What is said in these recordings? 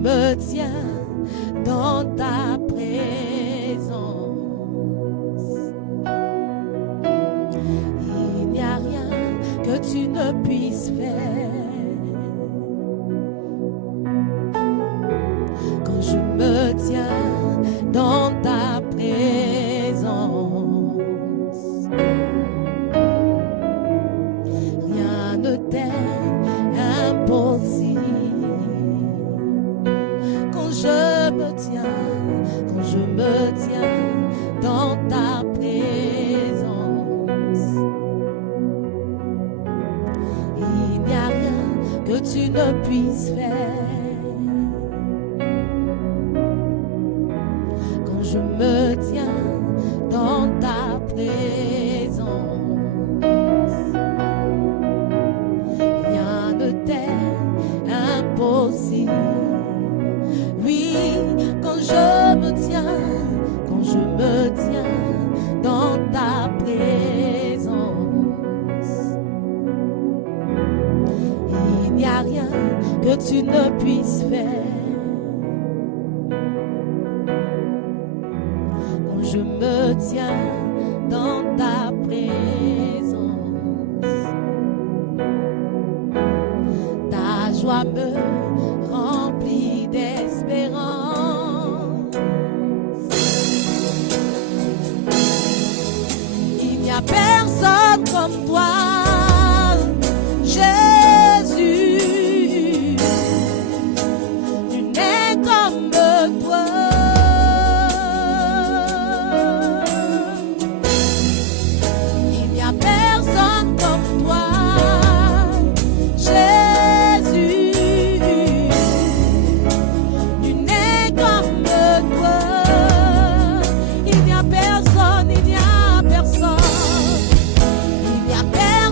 me tiens dans ta présence. Il n'y a rien que tu ne puisses faire. Quand je me tiens dans ta présence, rien ne t'est impossible. Quand je me tiens dans ta présence, il n'y a rien que tu ne puisses faire. Quand je me tiens dans ta présence, rien ne t'est impossible. Oui, quand je me tiens dans ta présence, il n'y a rien que tu ne puisses faire. Quand je me tiens dans ta présence, ta joie me remplit d'espérance. Il n'y a personne comme toi, Jésus. Tu n'es comme toi. Il n'y a personne comme toi, Jésus. Tu n'es comme toi. Il n'y a personne, il n'y a personne. Il n'y a personne.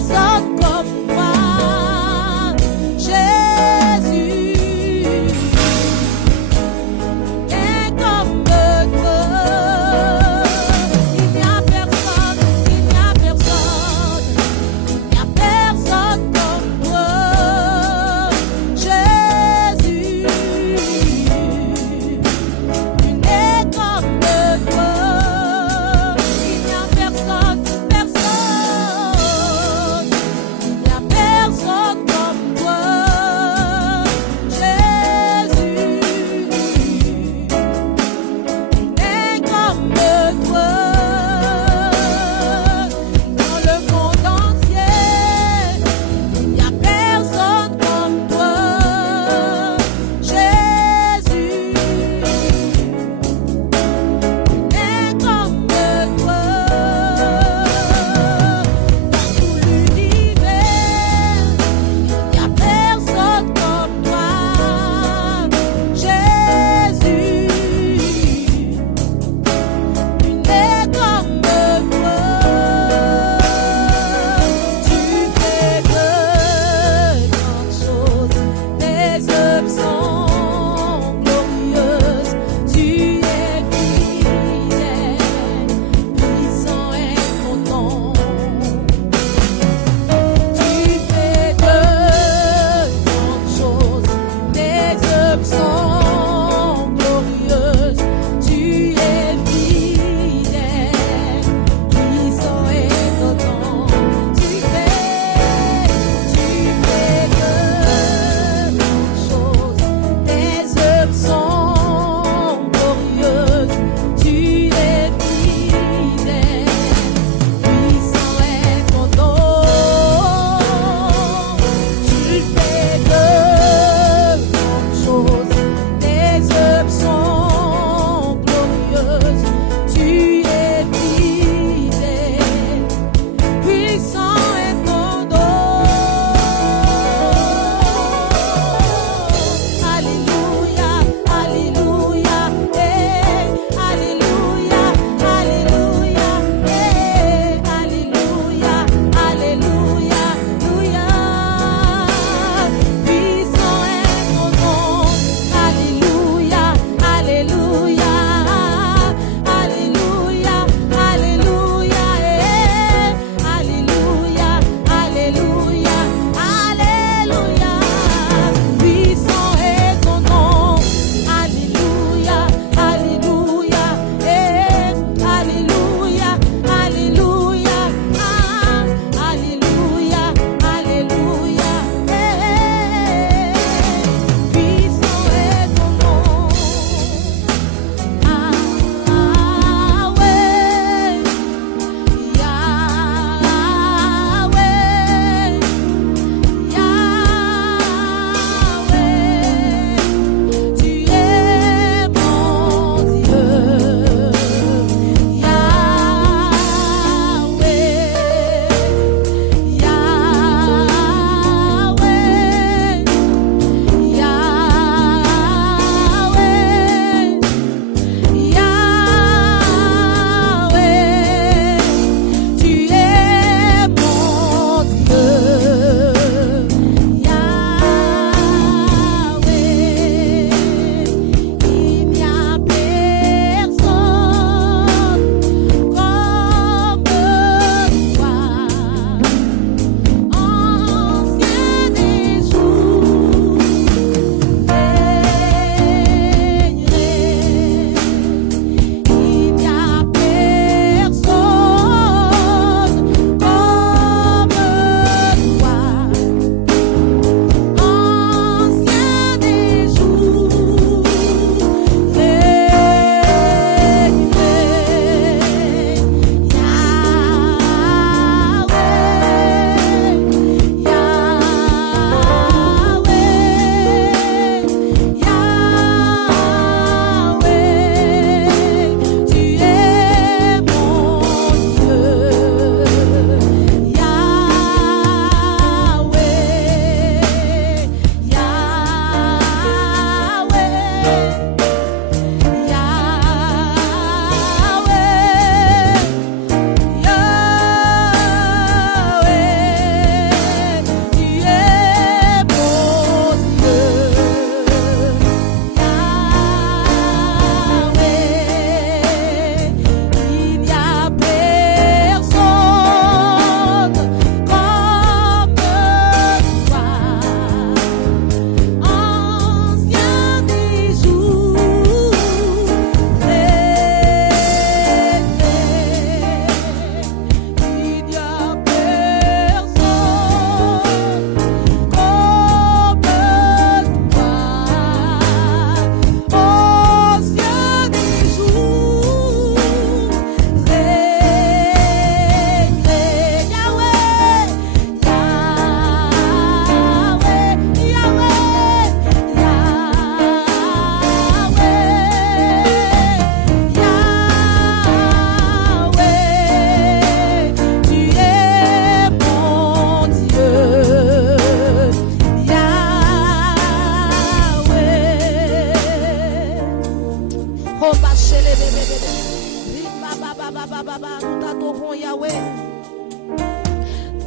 Nous t'adorons, Yahweh.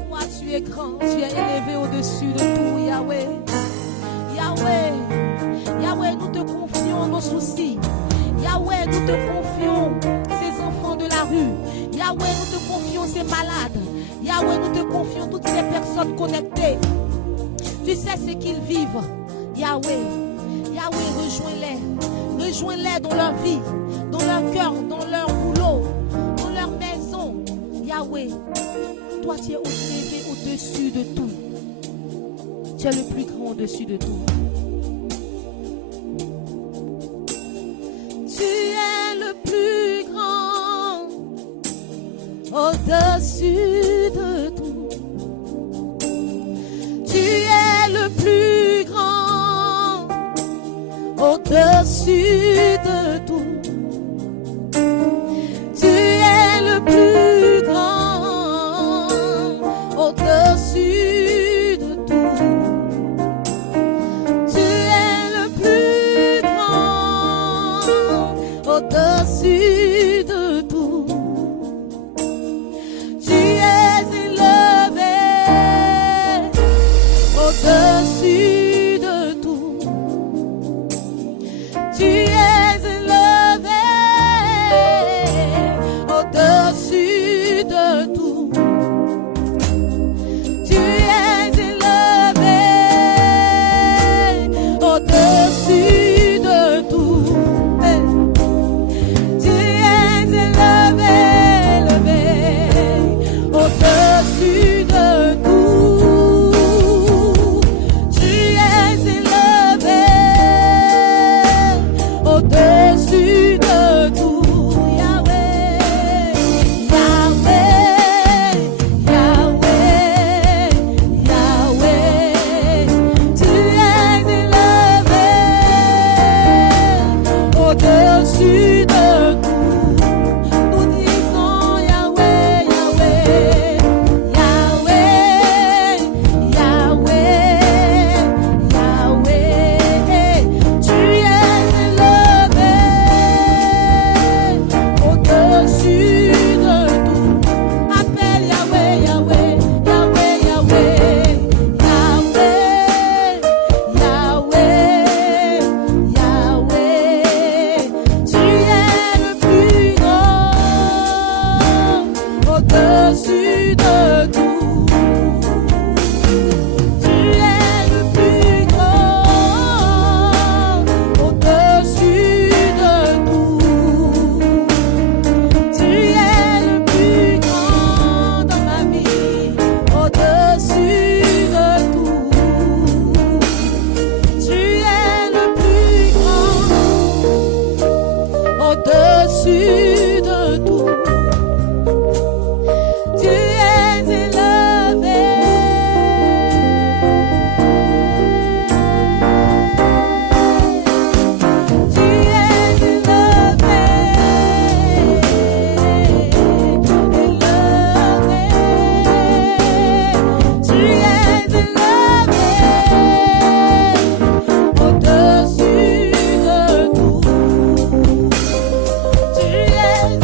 Toi, tu es grand, tu es élevé au-dessus de tout, Yahweh. Yahweh, Yahweh, nous te confions nos soucis. Yahweh, nous te confions ces enfants de la rue. Yahweh, nous te confions ces malades. Yahweh, nous te confions toutes ces personnes connectées. Tu sais ce qu'ils vivent. Yahweh, Yahweh, rejoins-les. Rejoins-les dans leur vie, dans leur cœur, dans leur boulot, dans leur maison. Yahweh, toi tu es élevé au-dessus de tout. Tu es le plus grand au-dessus de tout. Tu es le plus grand au-dessus de tout. Tu es le plus grand au-dessus de tout. Tu es le plus grand au-dessus de tout. Tu es le plus grand au-dessus de tout. Tu es élevé au-dessus de tout. Tu es élevé au-dessus de tout. Tu es élevé au-dessus de tout. Tu es élevé, élevé au-dessus de tout. Tu es élevé au-dessus de tout. Yahweh, Yahweh, Yahweh, Yahweh. Tu es élevé au-dessus de tout. Nous disons Yahweh, Yahweh, Yahweh, Yahweh, Yahweh. Tu es élevé au-dessus de tout. Appelle Yahweh, Yahweh, Yahweh, Yahweh, Yahweh, Yahweh, Yahweh. Tu es le plus grand au-dessus de tout. Tu es le plus grand au-dessus de tout. Tu es le plus grand dans ma vie, au-dessus de tout. Tu es le plus grand au-dessus de tout. Tu es élevé. Tu es élevé, élevé. Tu es élevé au-dessus de tout. Tu es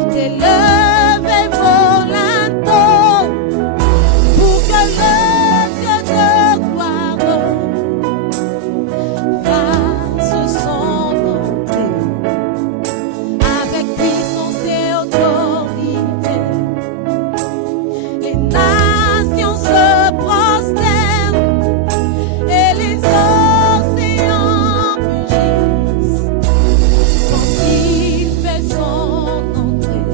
portes élevées volontaires, pour que le Dieu de gloire fasse son entrée avec puissance et autorité. Les nations se prosternent et les océans mugissent quand il fait son entrée.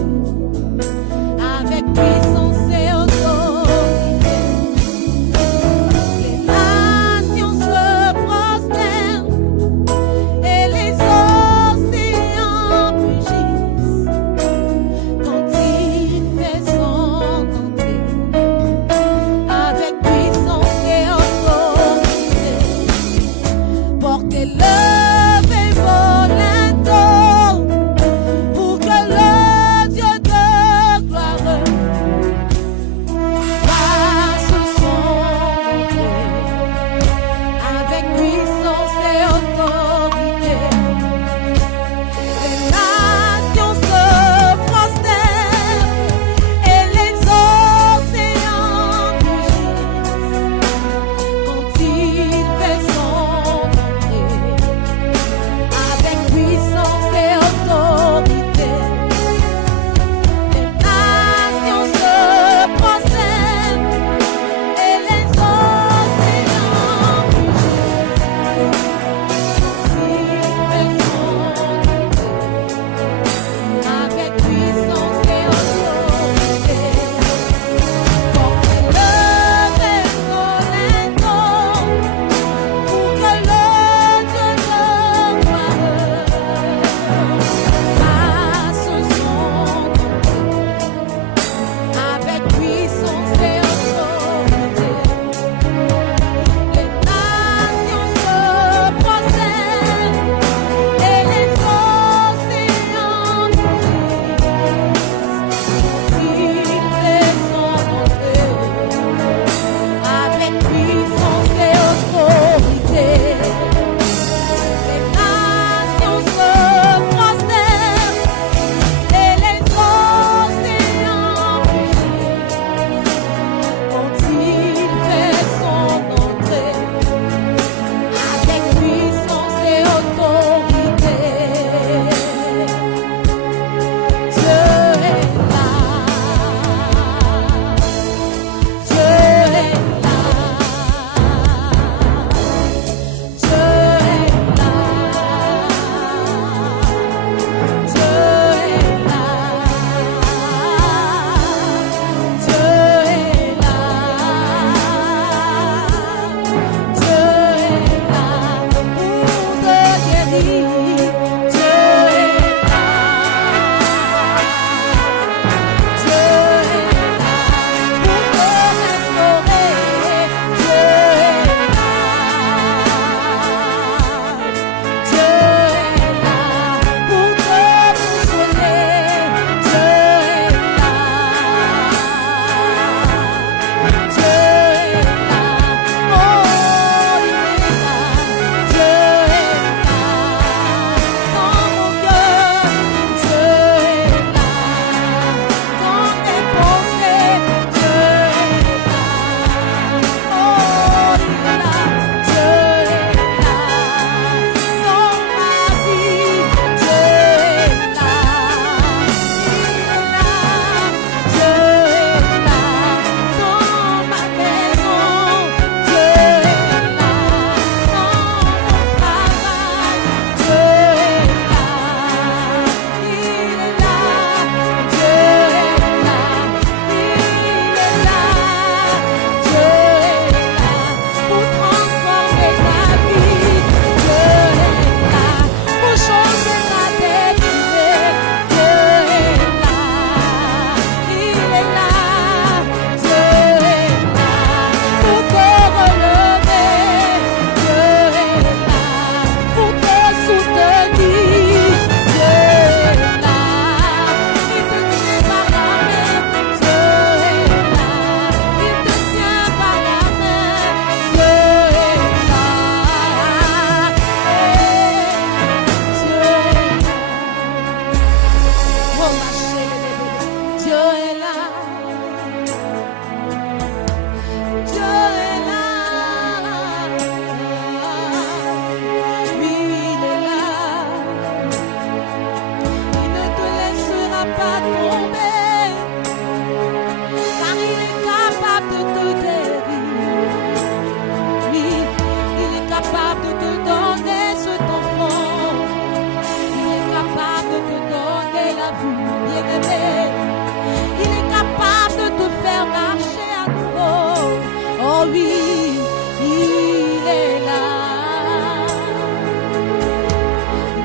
l'a vu, bien-aimé. Il est capable de te faire marcher à nouveau. Oh oui, il est là.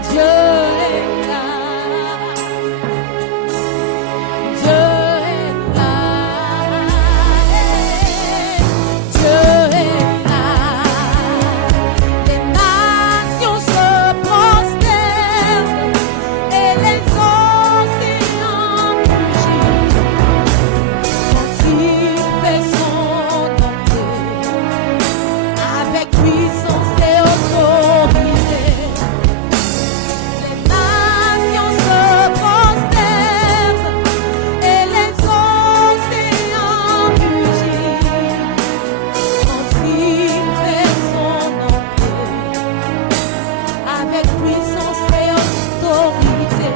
Dieu est là. Dieu est là. Dieu est là. Les nations se prosternent et les océans mugissent quand il fait son entrée avec puissance et autorité. Les nations se prosternent et les océans mugissent quand il fait son entrée avec puissance et autorité.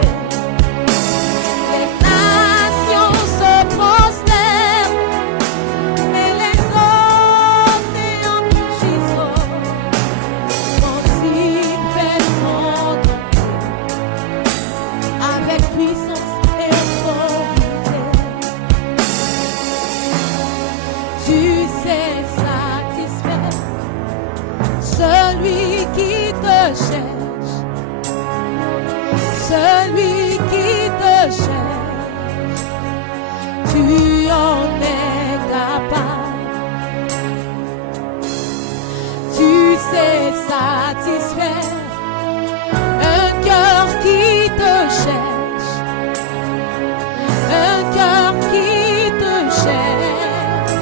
Les nations se prosternent et les océans mugissent quand il fait son entrée avec puissance et autorité. Tu sais satisfaire celui qui te cherche, celui qui te cherche, tu en es capable. Tu sais satisfaire un cœur qui te cherche, un cœur qui te cherche,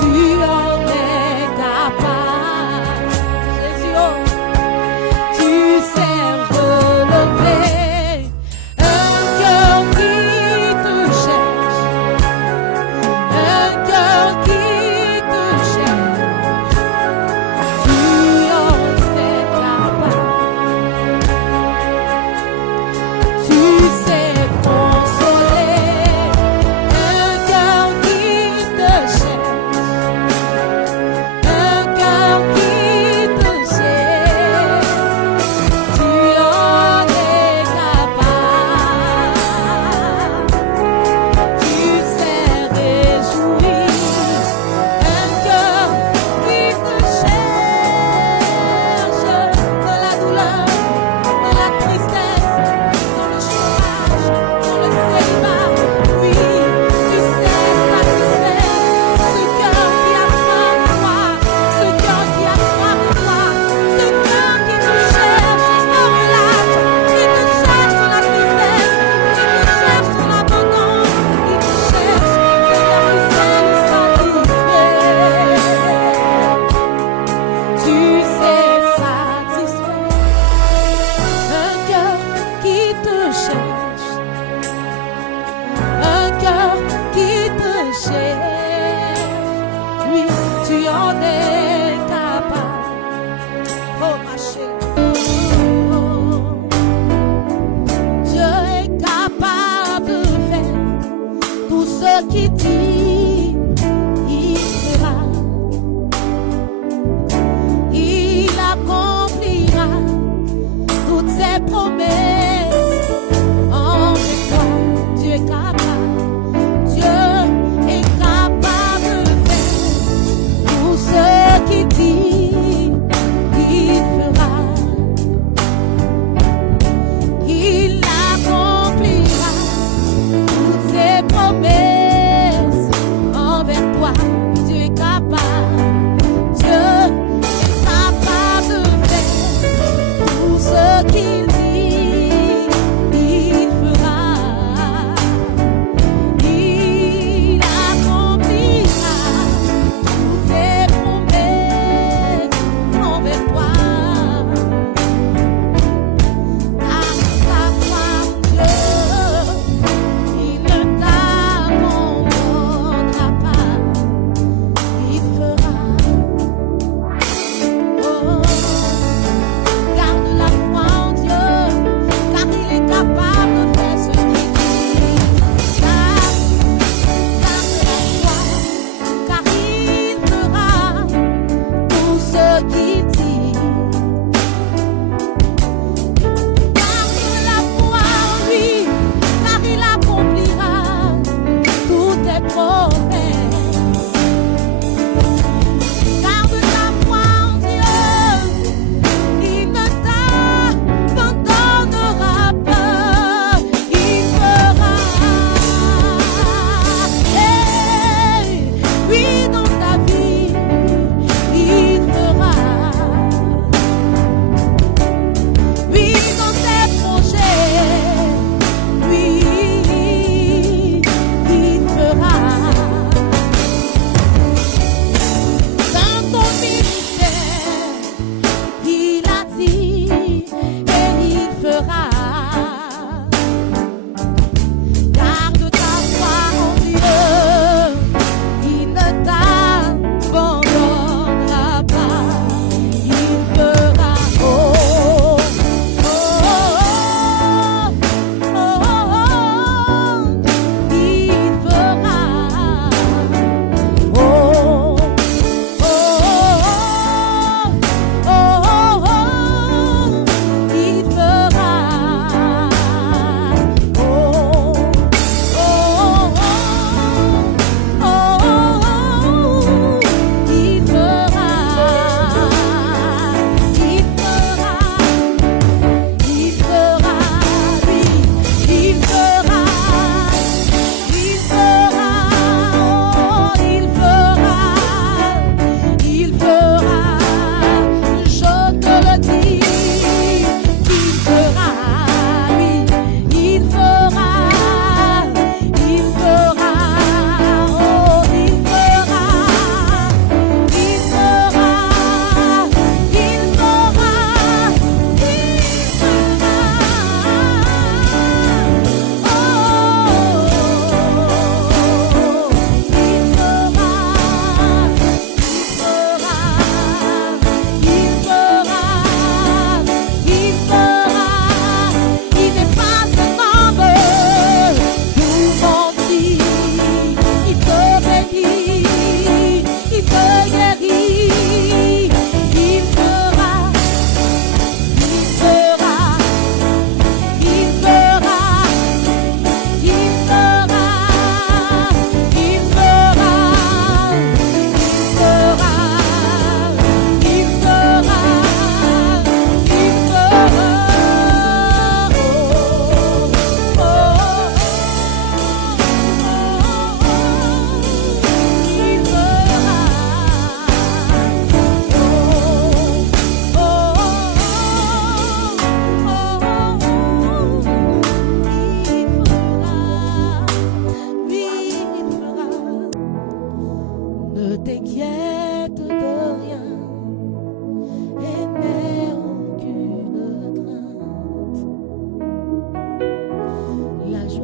tu en es capable. Jésus, oh, tu sais relever un cœur qui te cherche, un cœur qui te cherche, tu en es capable. Tu sais consoler un cœur qui te cherche, un cœur qui te cherche, tu en es capable. Tu sais réjouir un cœur qui te cherche dans la douleur, dans la tristesse, dans le chômage, dans le célibat. Oui, tu sais satisfaire ce cœur qui a soif de toi, ce cœur qui a soif de toi, ce cœur qui te cherche sans relâche, qui te cherche dans la tristesse, qui te cherche dans l'abandon, qui te cherche, Seigneur, tu sais le satisfaire. Tu sais satisfaire un cœur qui te cherche, un cœur qui te cherche. Oui, tu en es capable. Oh ma chérie. Oh, Dieu est capable de faire tout ce qu'il dit, il fera. Il accomplira toutes ses promesses. En toi, Dieu est capable. Dieu est capable de faire tout ce qu'il dit, il fera. Il accomplira toutes ses promesses.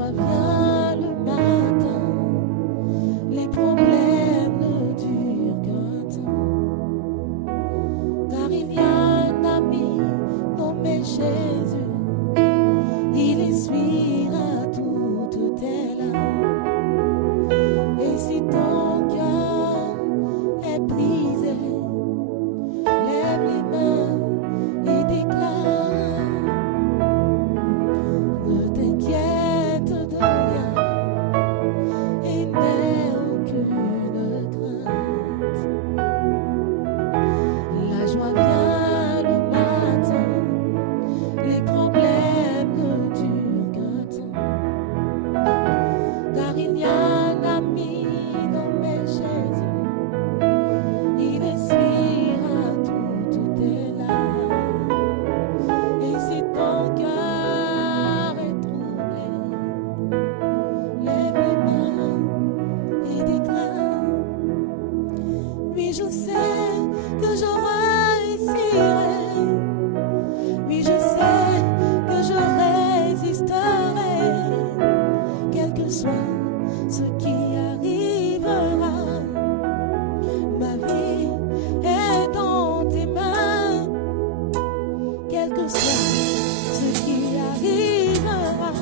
joie vient le matin, les problèmes ne durent qu'un temps, car il y a un ami nommé Jésus, il essuiera toutes tes larmes. Et si ton cœur est brisé, lève les mains et déclare. Ne t'inquiète de rien et n'aie aucune crainte. La joie vient le matin, les problèmes ne durent qu'un temps, car il y a un ami nommé Jésus, il essuiera toutes tes larmes. Et si ton cœur est troublé, lève les mains et déclare. Oui, je sais que je réussirai. Oui, je sais que je résisterai, quel que soit ce qui arrivera. Ma vie est dans tes mains, quel que soit ce qui arrivera.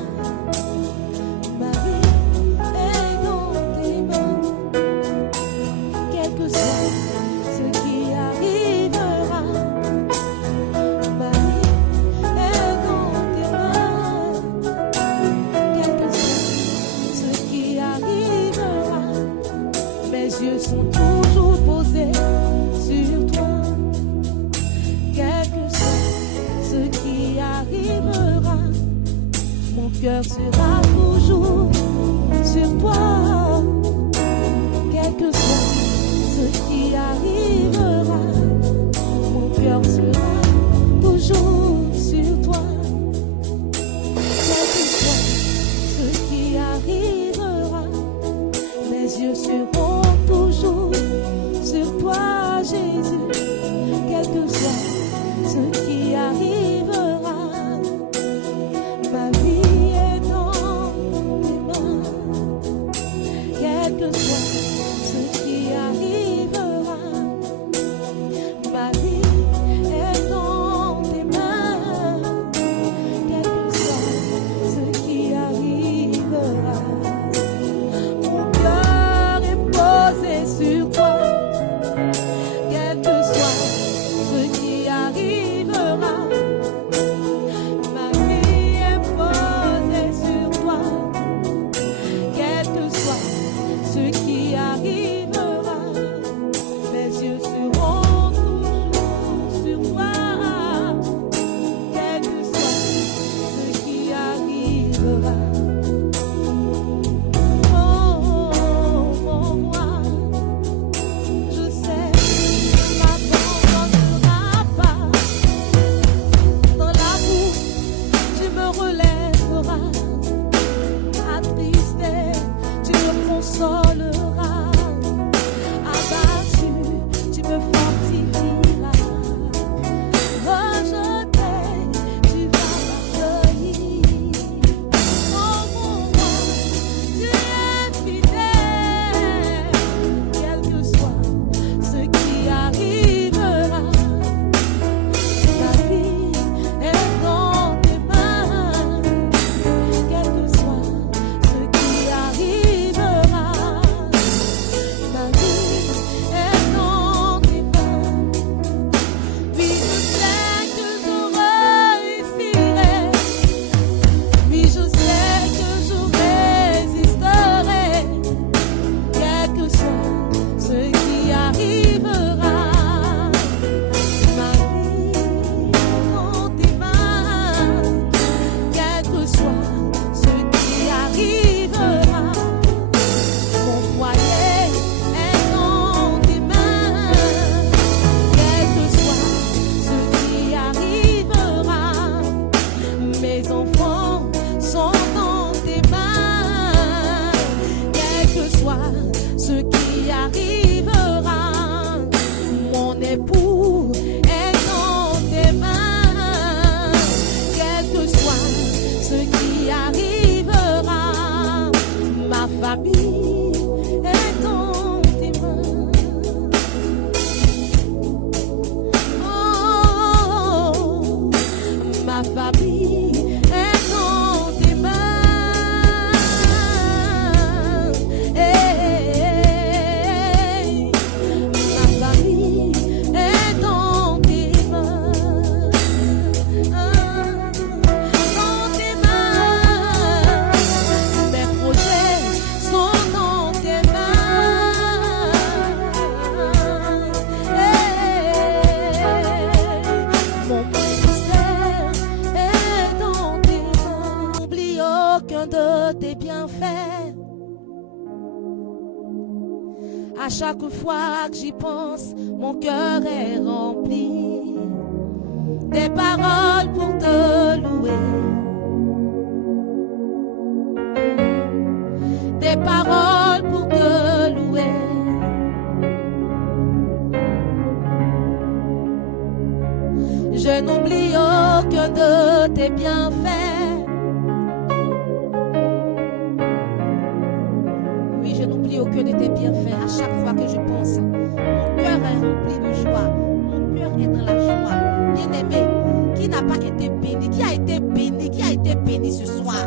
Ma vie est dans tes mains, quel que soit ce qui arrivera. Ma vie est dans tes mains, quel que soit ce qui arrivera. Mes yeux sont toujours posés sur toi, quel que soit ce qui arrivera. Mon cœur sera toujours sur toi, quel que soit ce qui arrivera. Mon cœur sera toujours sur toi, quel que soit ce qui arrivera. Mes yeux seront toujours sur toi, Jésus, quel que soit ce qui arrivera. Ma vie est dans tes mains, quel que soit ce qui arrivera. Ma vie est dans tes mains, quel que soit ce qui arrivera. Mon cœur est posé sur toi, quel que soit ce qui arrivera. Ma vie est posée sur toi, quel que soit ce qui arrivera. Mes yeux seront toujours sur toi, quel que soit ce qui arrivera. Oh, mon roi, je sais, m'abandonnera pas. Dans la boue, tu me relèveras. Attristé, tu me consoleras. Abattu, tu me fortifieras. Rejeté, tu vas m'accueillir. Oh mon roi, tu es fidèle, quel que soit ce qui arrivera. Ma vie est dans tes mains, quel que soit ce qui arrivera. Ma vie est dans tes mains. Oui, je sais que je réussirai. Oui, je sais que je résisterai, quel que soit ce qui arrivera. Ma vie est dans tes mains, quel que soit ce qui arrivera. Mon foyer est dans tes mains, quel que soit ce qui arrivera. Mes enfants sont dans tes mains, quel que soit ce qui arrivera. Mon époux est dans tes mains, quel que soit ce qui arrivera. aucun de tes bienfaits. À chaque fois que j'y pense, mon cœur est rempli des paroles pour te louer. Des paroles pour te louer. Je n'oublie aucun de tes bienfaits. Oui, je n'oublie aucun de tes bienfaits. À chaque fois que je pense, mon cœur est rempli de joie. Mon cœur est dans la joie. Bien-aimé, qui n'a pas été béni? Qui a été béni? Qui a été béni ce soir?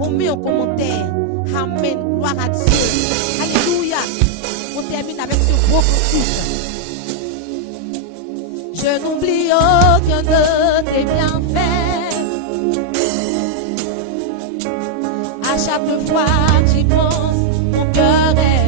On met en commentaire. Amen. Gloire à Dieu. Alléluia. On termine avec ce beau cantique. Je n'oublie aucun de tes bienfaits. À chaque fois que j'y pense, mon cœur est